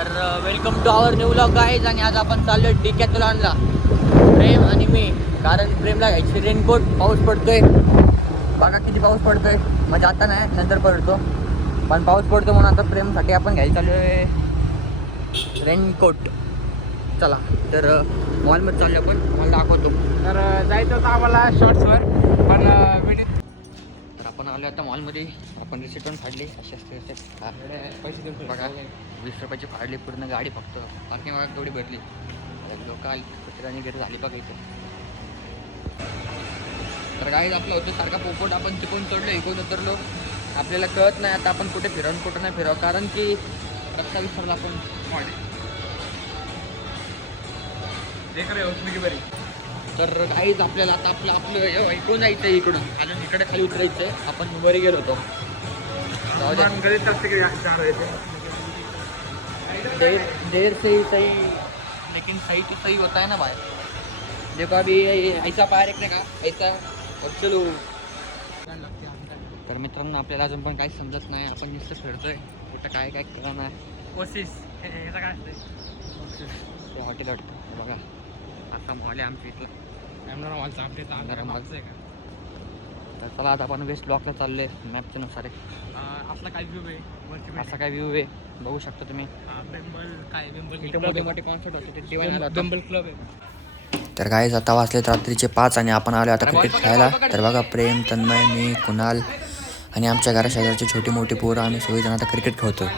तर welcome to our new vlog guys. आणि आज आपण चाललो डिकॅथलॉनला, प्रेम आणि मी. कारण प्रेमला घ्यायची रेनकोट. पाऊस पडतोय बघा किती पाऊस पडतोय. म्हणजे आता नाही, नंतर पडतो, पण पाऊस पडतो म्हणून आता प्रेमसाठी आपण घ्यायला चाललो आहे रेनकोट. चला तर मॉलमध्ये चाललो आपण, मला दाखवतो. तर जायचं होतं आम्हाला शॉर्ट्सवर, पण तर आपण आलो आता मॉलमध्ये. आपण रिसिप्ट पण फाडली, अशी असते पैसे देऊन बघा 20 रुपयाची फाडली पूर्ण गाडी. फक्त पार्किंग बघा तेवढी भरली. लोक आली कुत्र्याने घरी झाली बघा इथे. तर गाईज आपलं होतं सारखा पोपट. आपण तिकडून चढलो, इकडून उतरलो, आपल्याला कळत नाही आता आपण कुठे फिरावं कुठं नाही फिरावं. कारण की रस्ता विसरला आपण. बरी. तर काहीच आपल्याला आता आपलं इकडून जायचं आहे, इकडून अजून इकडे खाली उतरायचं आहे. आपण वरी गेलो होतो. देर से ही सही, लेकिन सही तो सही होता है ना भाई. देखो अभी ऐसा पायर का ऐसा और चलो. तर मित्रांनो आपल्याला अजून पण काही समजत नाही. आपण नुसतं फिरतोय, कुठं काय काय कळलं नाही. कोशिश याचं काय असते ते हॉटेल वाटतं बघा. असा मॉल आहे आमच्या इथला. कॅमेरा मॉलचा अपडेट आहे का? तर चला आता आपण वेस्ट ब्लॉकला चाललोय मॅपच्या नुसार. असला काय व्ह्यू आहे वरती असा काय व्ह्यू आहे बघू शकता तुम्ही. बेंबल काय बेंबल इथे मोठे मोठे कॉन्सर्ट होते ते बेंबल क्लब आहे. तर गाईज आता वाजलेत रात्रीचे 5 आणि आपण आलो आता क्रिकेट खेळायला. तर बघा प्रेम, तन्मय, मी, कुणाल आणि आमच्या घराशेजारची छोटी मोठी पोरं आम्ही सगळेजण आता क्रिकेट खेळतोय.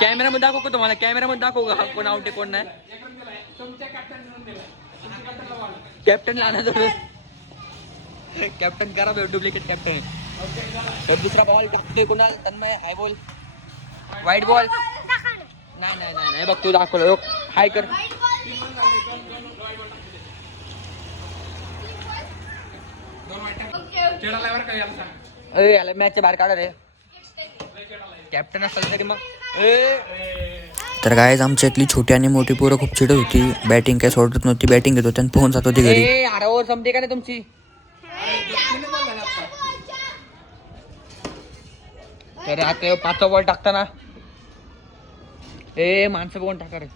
कॅमेरामध्ये दाखवू का तुम्हाला? कॅमेरामध्ये दाखवू का कोण आउट आहे कोण नाही? कॅप्टनला आणायचं. कॅप्टन करा, डुप्लिकेट कॅप्टन आहे. तर दुसरा बॉल टाकतोय कुणाल. तन्मय हाय बॉल, वाईट बॉल. नाही नाही नाही नाही बघ तू दाखवलं. हाय कर. याला मॅचच्या बाहेर काढा रे. कॅप्टन असेल तरी मग. तर गाईज आमच्या इथली छोटी आणि मोठी पोरं खूप चिडत होती. बॅटिंग काय सोडत नव्हती, बॅटिंग घेत होती आणि पोहून जात होती घरी. अरे ओव्हर संपते का नाही तुमची? तर आता 5वा बॉल टाकताना माणसं बघून टाका रे.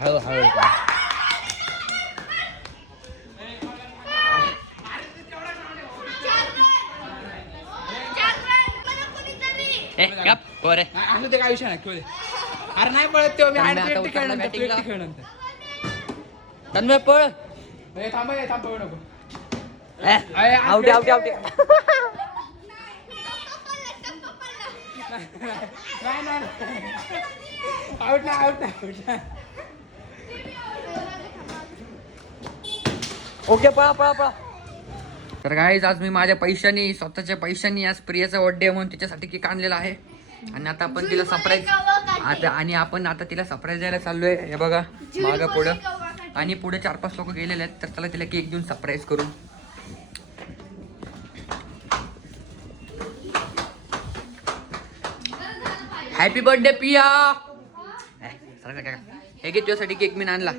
हळू हळू असं ते काय विषय नाही खेळ. अरे नाही पळत तेव्हा मी तन्मय खेळल्यानंतर खेळनंतर. तन्मय पळ. थांब पळू नको. Out out out. आउट नाही. ओके पळा पळा पळा. तर गाईज आज मी माझ्या पैशानी, स्वतःच्या पैशानी आज प्रियाचा बर्थडे म्हणून तिच्यासाठी केक आणलेला आहे. आणि आता आपण तिला सरप्राईज आता तिला सरप्राईज द्यायला चाललोय. हे बघा मागं पुढं आणि पुढे 4-5 लोक गेलेले आहेत. तर चला तिला केक देऊन सरप्राईज करू. Happy birthday Priya. हे घे तुझ्यासाठी केक मी आणला.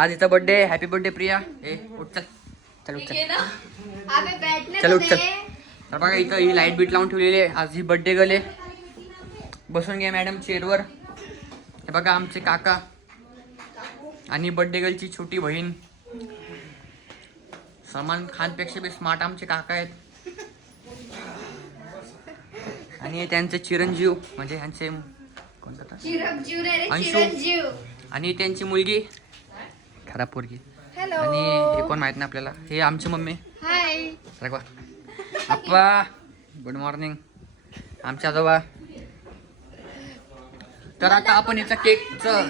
आज इथं बर्थडे. Happy birthday Priya. उठ चल चल उठ चल उठ चल. तर बघा इथं ही लाईट बीट लावून ठेवलेली आहे. आज ही बर्थडे गर्ल आहे. बसून घ्या मॅडम चेअरवर. हे बघा आमचे काका आणि बर्थडे गर्लची छोटी बहीण. सलमान खानपेक्षा बी स्मार्ट आमचे काका आहेत. आणि त्यांचे चिरंजीव म्हणजे ह्यांचे अंशू आणि त्यांची मुलगी खराब पोरगी. आणि हे कोण माहित नाही आपल्याला. हे आमची मम्मी. अप्पा गुड मॉर्निंग. आमचे आजोबा. तर आता आपण याचा केकचं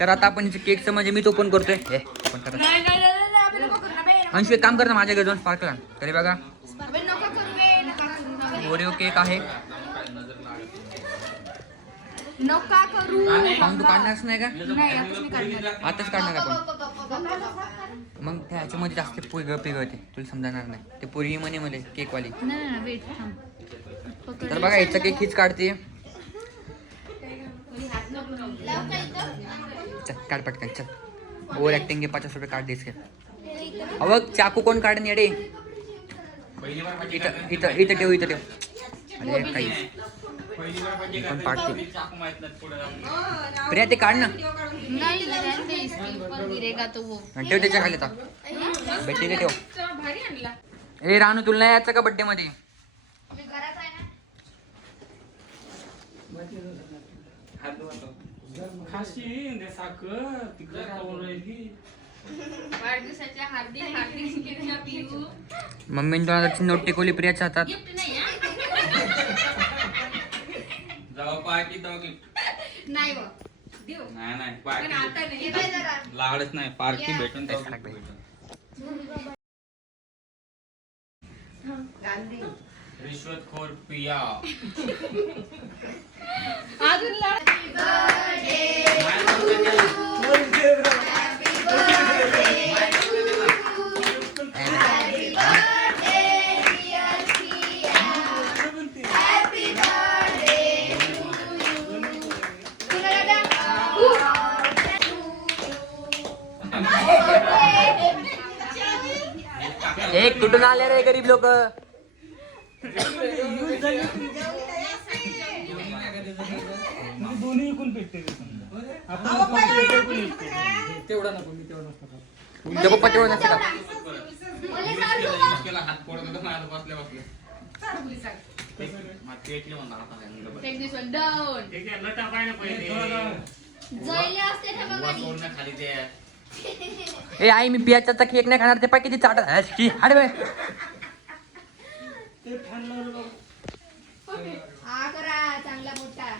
तर आता आपण केकचं म्हणजे मीच ओपन करतोय ओपन करा. अंशू एक काम कर ना माझ्या घरी जाऊन स्पार्कला तरी बघा ओरिओ केक आहे. नका करू पाहून तू काढणारच नाही का नाही आताच मी काढणार. आताच काढणार आपण मग त्या ह्याच्यामध्ये जास्त पिघळते तुला समजणार नाही ते पुरी म्हणे मध्ये केकवाली. नाही वेट थांब. तर बघा याचा केक हीच काढते. चल काढ पटकन चल ओव्हर ऍक्टिंग 50 रुपये काढ देस अव चाकू कोण काढून येडे इथं इथं इथं ठेव इथं ठेव. अरे काही पण पाडते प्रिया ते काढ ना नहीं रहने दे इसके ऊपर गिरेगा तो वो. ठेव त्याच्या खाली आता बेटीने ठेव. ए रानू तुला नाही यायचं का बड्डे मध्ये वाढदिवसाच्या हार्दिक हार्दिक शुभेच्छा पिऊ. मम्मीने तुला नोट टेकवली प्रियाच्या हातात. गिफ्ट नाही हा? जाऊ पार्टी जाऊ गिफ्ट नाही बा देऊ नाही पण पार्टी आता नाही. हे काय जरा? लाडच नाही पार्टी भेटून जाऊ टाक बाई. रिश्वतखोर पिया अजून लाड. एक कुठून आले रे गरीब लोक. तुमच्या पप्पा तेवढं नसतं का? हात फोडत होता माझं बसल्या बसल्या Take this one down. जळले असते ते बघा नी. खाली ते ए आई मी पियाचा केक नाही खाणार ते पाय किती चाटत हाड बे. हा करा चांगला मोठा.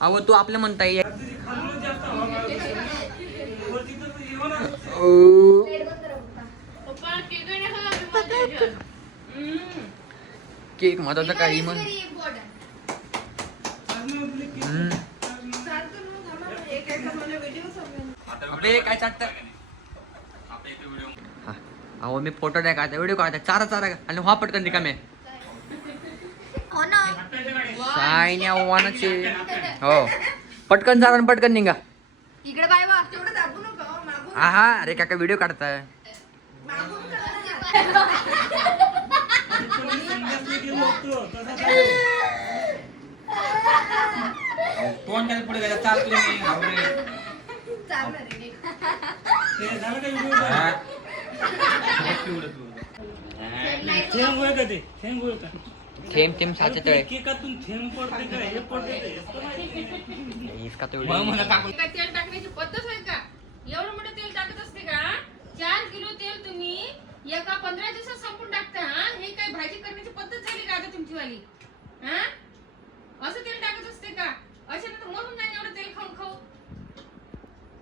अहो तू आपलं म्हणता ये पप्पा केक नाही खाणार. केक महत्वाचा काही मग अबे काय चाटत. अहो मी फोटो नाही काढता व्हिडिओ काढता चारा चारा आणि हा पटकन रिकामे सायन्या वानाचे हो पटकन चारा आणि पटकन निघा. इकडे बाय बा तेवढं दाबू नका मागून. हा अरे काका व्हिडिओ काढताय. कोण त्याला पुढे गेला चालतो मी थेंब थेंब साचे तळे इसका तो काय तेल टाकण्याची पद्धत आहे का? एवढं मोठं तेल टाकत असते का? 4 किलो तेल तुम्ही एका 15 दिवसात संपून टाकता. हा हे काय भाजी करण्याची पद्धत झाली का आता तुमची वाली? हा असं तेल टाकत असते का? अशा तर मरून जाईल एवढं तेल खाऊन खाऊ.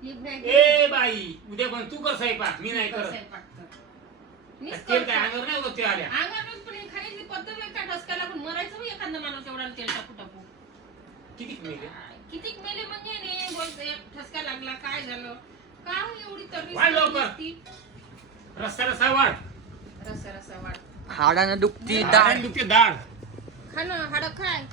ए बाई उद्या पण तू कर स्वयंपाक मी नाही करत तेल काय अंगावर नाही होते आल्या अंगावर पण हे खाण्याची पद्धत आहे का? ठसका लागून मरायचं बी एखादा माणूस एवढा तेल टाकू टाकू. किती मिनिट कितीक मेले म्हणजे नाही बोलते ठसका लागला काय झालं का एवढी तरी वाढ लवकर. रस्ता रस्ता वाढ रसा रसा वाढ हाडानं दुखती डाळ दुखते डाळ खा ना हाड खाय